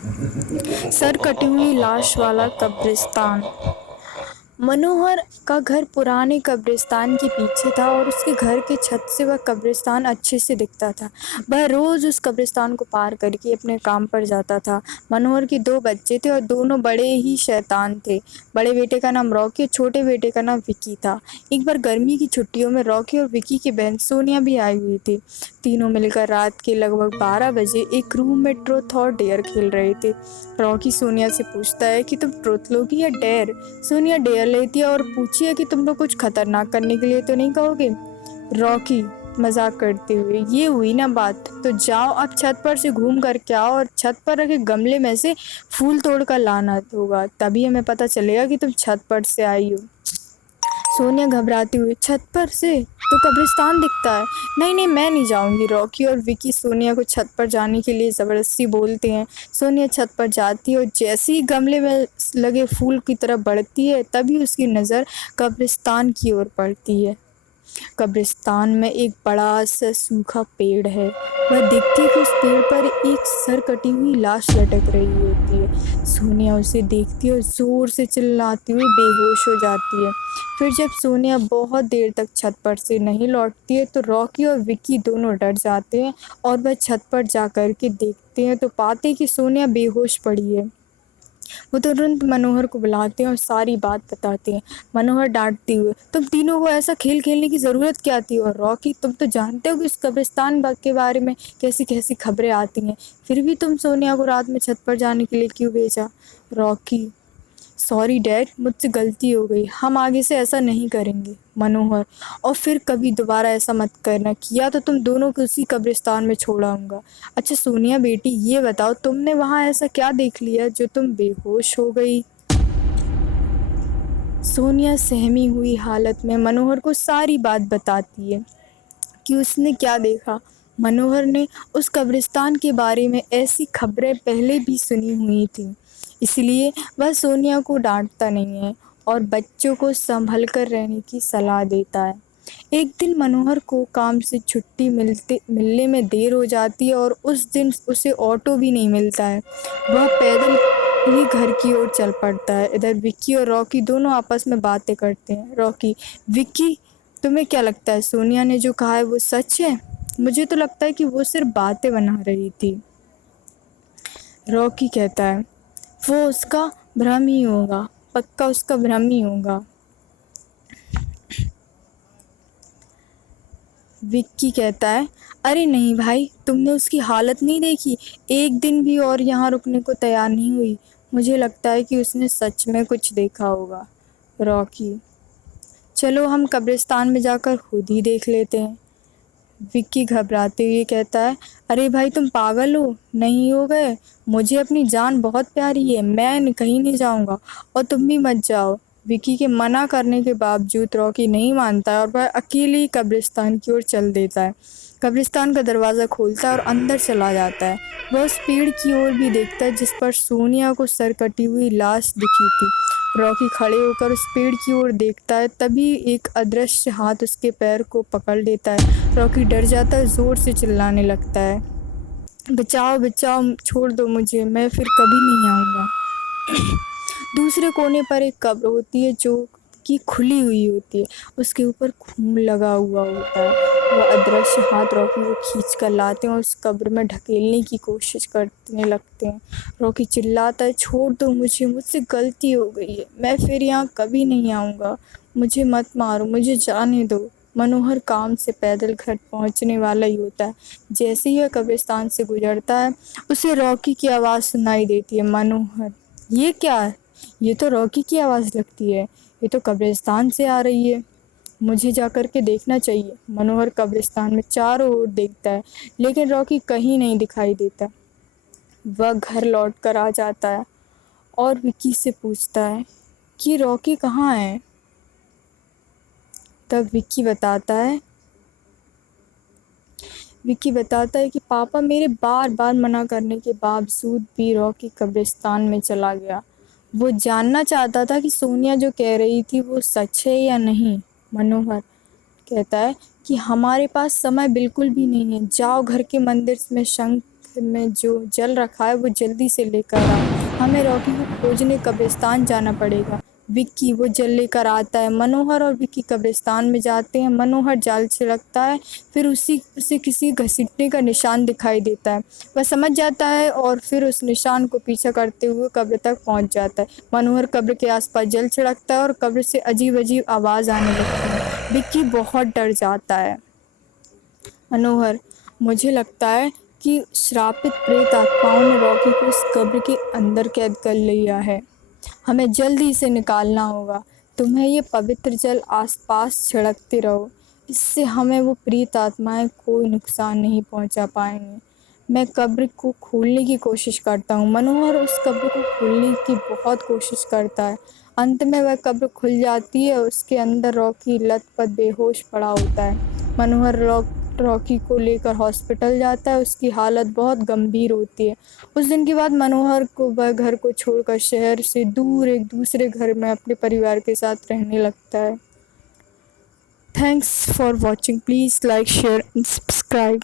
Sir कटी हुई लाश वाला कब्रिस्तान। मनोहर का घर पुराने कब्रिस्तान के पीछे था और उसके घर के छत से वह कब्रिस्तान अच्छे से दिखता था। वह रोज उस कब्रिस्तान को पार करके अपने काम पर जाता था। मनोहर के 2 बच्चे थे और दोनों बड़े ही शैतान थे। बड़े बेटे का नाम रॉकी और छोटे बेटे का नाम विकी था। एक बार गर्मी की छुट्टियों में रॉकी और विकी की बहन सोनिया भी आई हुई थी। तीनों मिलकर रात के लगभग 12 बजे एक रूम में ट्रुथ और डेयर खेल रहे थे। रॉकी सोनिया से पूछता है कि तुम ट्रुथ लोगी या डेयर। सोनिया डेयर लेती है और पूछी है कि तुम लोग कुछ खतरनाक करने के लिए तो नहीं कहोगे। रॉकी मजाक करते हुए, ये हुई ना बात, तो जाओ अब छत पर से घूम करके आओ और छत पर रखे गमले में से फूल तोड़ कर लाना होगा, तभी हमें पता चलेगा कि तुम छत पर से आई हो। सोनिया घबराती हुई, छत पर से तो कब्रिस्तान दिखता है। नहीं नहीं, मैं नहीं जाऊंगी। रॉकी और विकी सोनिया को छत पर जाने के लिए ज़बरदस्ती बोलते हैं। सोनिया छत पर जाती है और जैसे ही गमले में लगे फूल की तरफ बढ़ती है तभी उसकी नज़र कब्रिस्तान की ओर पड़ती है। कब्रिस्तान में एक बड़ा सा सूखा पेड़ है। वह देखती है कि उस पेड़ पर एक सर कटी हुई लाश लटक रही होती है। सोनिया उसे देखती है और ज़ोर से चिल्लाती हुई बेहोश हो जाती है। फिर जब सोनिया बहुत देर तक छत पर से नहीं लौटती है तो रॉकी और विक्की दोनों डर जाते हैं और वह छत पर जा कर के देखते हैं तो पाते हैं कि सोनिया बेहोश पड़ी है। वो तुरंत मनोहर को बुलाते हैं और सारी बात बताते हैं। मनोहर डांटते हुए, तुम तीनों को ऐसा खेल खेलने की ज़रूरत क्या थी। और रॉकी, तुम तो जानते हो कि इस कब्रिस्तान के बारे में कैसी कैसी खबरें आती हैं, फिर भी तुम सोनिया को रात में छत पर जाने के लिए क्यों भेजा। रॉकी, सॉरी डैड, मुझसे गलती हो गई, हम आगे से ऐसा नहीं करेंगे। मनोहर, और फिर कभी दोबारा ऐसा मत करना, किया तो तुम दोनों को उसी कब्रिस्तान में छोड़ आऊँगा। अच्छा सोनिया बेटी, ये बताओ तुमने वहाँ ऐसा क्या देख लिया जो तुम बेहोश हो गई। सोनिया सहमी हुई हालत में मनोहर को सारी बात बताती है कि उसने क्या देखा। मनोहर ने उस कब्रिस्तान के बारे में ऐसी खबरें पहले भी सुनी हुई थी, इसलिए वह सोनिया को डांटता नहीं है और बच्चों को संभल कर रहने की सलाह देता है। एक दिन मनोहर को काम से छुट्टी मिलने में देर हो जाती है और उस दिन उसे ऑटो भी नहीं मिलता है। वह पैदल ही घर की ओर चल पड़ता है। इधर विक्की और रॉकी दोनों आपस में बातें करते हैं। रॉकी, विक्की, तुम्हें क्या लगता है सोनिया ने जो कहा है वो सच है। मुझे तो लगता है कि वो सिर्फ बातें बना रही थी। रॉकी कहता है, वो उसका भ्रम ही होगा, पक्का उसका भ्रम ही होगा। विक्की कहता है, अरे नहीं भाई, तुमने उसकी हालत नहीं देखी, एक दिन भी और यहाँ रुकने को तैयार नहीं हुई। मुझे लगता है कि उसने सच में कुछ देखा होगा। रॉकी, चलो हम कब्रिस्तान में जाकर खुद ही देख लेते हैं। विक्की घबराते हुए कहता है, अरे भाई तुम पागल हो, नहीं हो गए, मुझे अपनी जान बहुत प्यारी है, मैं कहीं नहीं जाऊंगा और तुम भी मत जाओ। विक्की के मना करने के बावजूद रॉकी नहीं मानता है और वह अकेले ही कब्रिस्तान की ओर चल देता है। कब्रिस्तान का दरवाज़ा खोलता है और अंदर चला जाता है। वह उस पेड़ की ओर भी देखता है जिस पर सोनिया को सर कटी हुई लाश दिखी थी। रॉकी खड़े होकर उस पेड़ की ओर देखता है, तभी एक अदृश्य हाथ उसके पैर को पकड़ लेता है। रॉकी डर जाता है, ज़ोर से चिल्लाने लगता है, बचाओ बचाओ, छोड़ दो मुझे, मैं फिर कभी नहीं आऊँगा। दूसरे कोने पर एक कब्र होती है जो कि खुली हुई होती है, उसके ऊपर खून लगा हुआ होता है। वह अदृश्य हाथ रॉकी को खींच कर लाते हैं और उस कब्र में ढकेलने की कोशिश करने लगते हैं। रॉकी चिल्लाता है, छोड़ दो मुझे, मुझसे गलती हो गई है, मैं फिर यहाँ कभी नहीं आऊँगा, मुझे मत मारो, मुझे जाने दो। मनोहर काम से पैदल घर पहुंचने वाला ही होता है। जैसे ही वह कब्रिस्तान से गुजरता है उसे रॉकी की आवाज़ सुनाई देती है, मनोहर, ये क्या है। ये तो रॉकी की आवाज़ लगती है, ये तो कब्रिस्तान से आ रही है, मुझे जा कर के देखना चाहिए। मनोहर कब्रिस्तान में चारों ओर देखता है लेकिन रॉकी कहीं नहीं दिखाई देता। वह घर लौट कर आ जाता है और विक्की से पूछता है कि रॉकी कहाँ है। तब विक्की बताता है कि पापा मेरे बार बार मना करने के बावजूद भी रॉकी कब्रिस्तान में चला गया। वो जानना चाहता था कि सोनिया जो कह रही थी वो सच है या नहीं। मनोहर कहता है कि हमारे पास समय बिल्कुल भी नहीं है, जाओ घर के मंदिर में शंख में जो जल रखा है वो जल्दी से लेकर आ। हमें रॉकी को खोजने कब्रिस्तान जाना पड़ेगा। विक्की वो जल लेकर आता है। मनोहर और विक्की कब्रिस्तान में जाते हैं। मनोहर जाल छिड़कता है, फिर उसे किसी घसीटने का निशान दिखाई देता है। वह समझ जाता है और फिर उस निशान को पीछा करते हुए कब्र तक पहुंच जाता है। मनोहर कब्र के आसपास जल छिड़कता है और कब्र से अजीब अजीब आवाज़ आने लगती है। विक्की बहुत डर जाता है। मनोहर, मुझे लगता है कि श्रापित प्रेत आत्माओं ने रॉकी को इस कब्र के अंदर कैद कर लिया है। हमें जल्दी इसे निकालना होगा। तुम्हें ये पवित्र जल आसपास छिड़कते रहो, इससे हमें वो प्रेत आत्माएं कोई नुकसान नहीं पहुंचा पाएंगे। मैं कब्र को खोलने की कोशिश करता हूँ। मनोहर उस कब्र को खोलने की बहुत कोशिश करता है। अंत में वह कब्र खुल जाती है। उसके अंदर रॉकी लथपथ बेहोश पड़ा होता है। मनोहर रॉकी को लेकर हॉस्पिटल जाता है। उसकी हालत बहुत गंभीर होती है। उस दिन के बाद मनोहर को वह घर को छोड़कर शहर से दूर एक दूसरे घर में अपने परिवार के साथ रहने लगता है। Thanks for watching. Please like, share and subscribe.